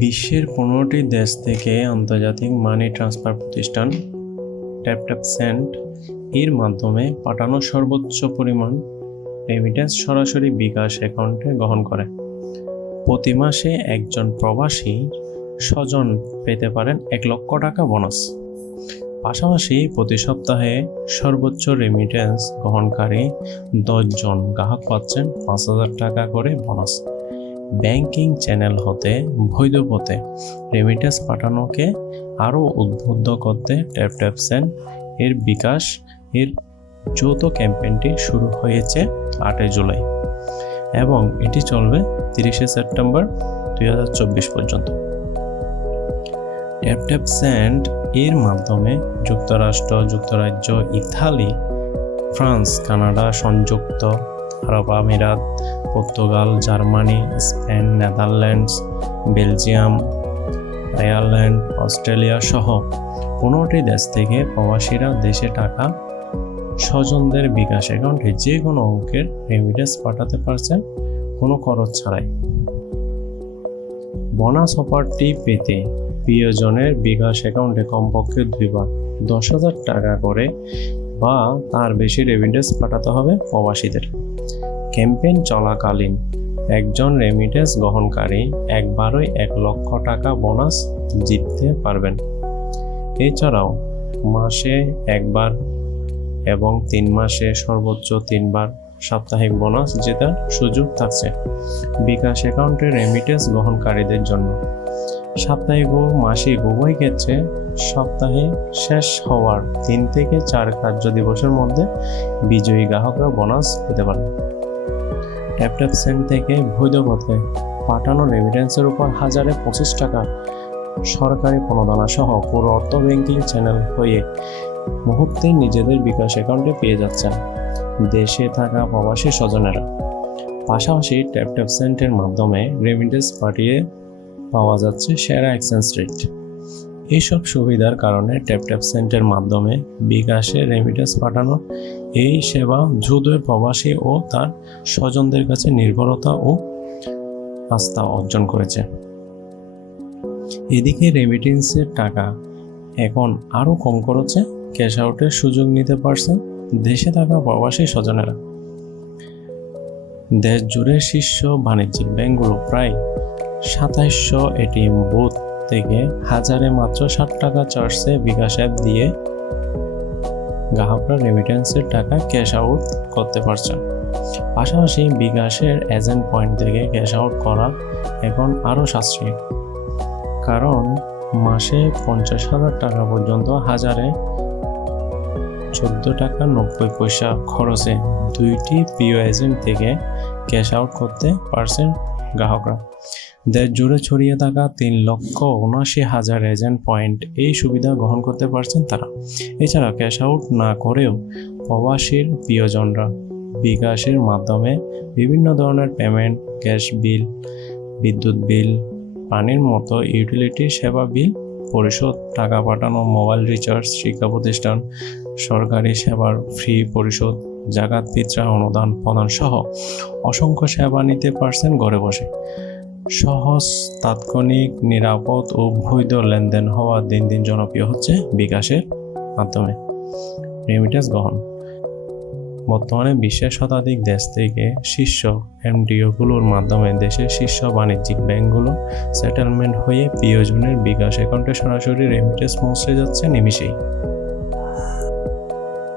বিশ্বের 15টি দেশ থেকে আন্তর্জাতিক মানি ট্রান্সফার প্রতিষ্ঠান ট্যাপট্যাপসেন্ড এর মাধ্যমে পাঠানো সর্বোচ্চ পরিমাণ রেমিটেন্স সরাসরি বিকাশ অ্যাকাউন্টে গ্রহণ করে। প্রতি মাসে একজন প্রবাসী স্বজন পেতে পারেন 1 লক্ষ টাকা বোনাস। পাশাপাশি প্রতি সপ্তাহে সর্বোচ্চ রেমিটেন্স গ্রহণকারী 10 জন গ্রাহক পাচ্ছেন 5,000 টাকা করে বোনাস। ব্যাংকিং চ্যানেল হতে বৈধ পথে রেমিটেন্স পাঠানোকে আরও উদ্বুদ্ধ করতে ট্যাপট্যাপসেন্ড এর বিকাশ এর যৌথ ক্যাম্পেইনটি শুরু হয়েছে 8 জুলাই এবং এটি চলবে 30 সেপ্টেম্বর 2024 পর্যন্ত। ট্যাপট্যাপসেন্ড এর মাধ্যমে যুক্তরাষ্ট্র, যুক্তরাজ্য, ইতালি, ফ্রান্স, কানাডা, সংযুক্ত আরব আমিরাত, Portugal, Germany, Spain, Netherlands, Belgium, Ireland, Australia সহ 15টি দেশ থেকে প্রবাসীরা দেশে টাকা স্বজনদের বিকাশ অ্যাকাউন্টে যে কোনো অঙ্কের রেমিটেন্স পাঠাতে পারছেন কোনো খরচ ছাড়াই। বোনাস অফারটি পেতে প্রিয়জনের বিকাশ অ্যাকাউন্টে কমপক্ষে 2 বার 10,000 টাকা করে বা তার বেশি রেমিটেন্স পাঠাতে হবে প্রবাসীদের। ক্যাম্পেইন চলাকালীন একজন রেমিটেন্স গ্রহণকারী একবারই 1 লক্ষ টাকা বোনাস জিততে পারবেন। এছাড়াও মাসে একবার এবং 3 মাসে সর্বোচ্চ 3 বার সাপ্তাহিক বোনাস জেতার সুযোগ থাকছে বিকাশ অ্যাকাউন্টে রেমিটেন্স গ্রহণকারীদের জন্য। সাপ্তাহিক ও মাসিক উভয় ক্ষেত্রে সপ্তাহে শেষ হওয়ার 3 থেকে 4 কার্য দিবসের মধ্যে বিজয়ী গ্রাহকরা বোনাস পেতে পারেন। ট্যাপট্যাপসেন্ড থেকে বৈধ পথে পাঠানো রেমিটেন্সের উপর 1025 টাকা সরকারি প্রণোদনা সহ পুরো অর্থ ব্যাংকিং চ্যানেল হয়ে মুহূর্তে নিজেদের বিকাশ অ্যাকাউন্টে পেয়ে যাচ্ছেন দেশে থাকা প্রবাসী স্বজনেরা। পাশাপাশি ট্যাপট্যাপসেন্ডের মাধ্যমে রেমিটেন্স পাঠিয়ে পাওয়া যাচ্ছে সেরা এক্সচেঞ্জ রেট। এইসব সুবিধার কারণে ট্যাপট্যাপসেন্ডের মাধ্যমে বিকাশে রেমিটেন্স পাঠানোর এই সেবা দ্রুতই প্রবাসী ও তার স্বজনদের কাছে নির্ভরতা ও আস্থা অর্জন করেছে। এদিকে রেমিটেন্সের টাকা এখন আরও কম খরচে ক্যাশ আউটের সুযোগ নিতে পারছে দেশে থাকা প্রবাসী স্বজনেরা। দেশ জুড়ে শীর্ষ বাণিজ্যিক ব্যাংকগুলো প্রায় 2700 এটিএম বুথ থেকে হাজারে মাত্র 60 টাকা চার্জে বিকাশ অ্যাপ দিয়ে গ্রাহকরা রেমিটেন্সের টাকা ক্যাশ আউট করতে পারছেন। পাশাপাশি বিকাশের এজেন্ট পয়েন্ট থেকে ক্যাশ আউট করা এখন আরও সাশ্রয়ী, কারণ মাসে 50,000 টাকা পর্যন্ত হাজারে 14 টাকা 90 পয়সা খরচে 2টি প্রিয় এজেন্ট থেকে ক্যাশ আউট করতে পারছেন গ্রাহকরা। দেশ জুড়ে ছড়িয়ে থাকা 3,79,000 এজেন্ট পয়েন্ট এই সুবিধা গ্রহণ করতে পারছেন তারা। এছাড়া ক্যাশ আউট না করেও প্রবাসীর প্রিয়জনরা বিকাশের মাধ্যমে বিভিন্ন ধরনের পেমেন্ট, গ্যাস বিল, বিদ্যুৎ বিল, পানির মতো ইউটিলিটি সেবা বিল পরিশোধ, টাকা পাঠানো, মোবাইল রিচার্জ, শিক্ষা প্রতিষ্ঠান, সরকারি সেবার ফি পরিশোধ, জাকাত ফিতরা অনুদান প্রদান সহ অসংখ্য সেবা নিতে পারছেন ঘরে বসে। সহজ, তাৎক্ষণিক, নিরাপদ ও বৈধ লেনদেন হওয়া দিন দিন জনপ্রিয় হচ্ছে বিকাশের মাধ্যমে রেমিটেন্স গ্রহণ। বর্তমানে বিশ্বের শতাধিক দেশ থেকে শীর্ষ এমডিওগুলোর মাধ্যমে দেশের শীর্ষ বাণিজ্যিক ব্যাংকগুলো সেটেলমেন্ট হয়ে প্রিয়জনের বিকাশ অ্যাকাউন্টে সরাসরি রেমিটেন্স পৌঁছে যাচ্ছে নিমিষেই।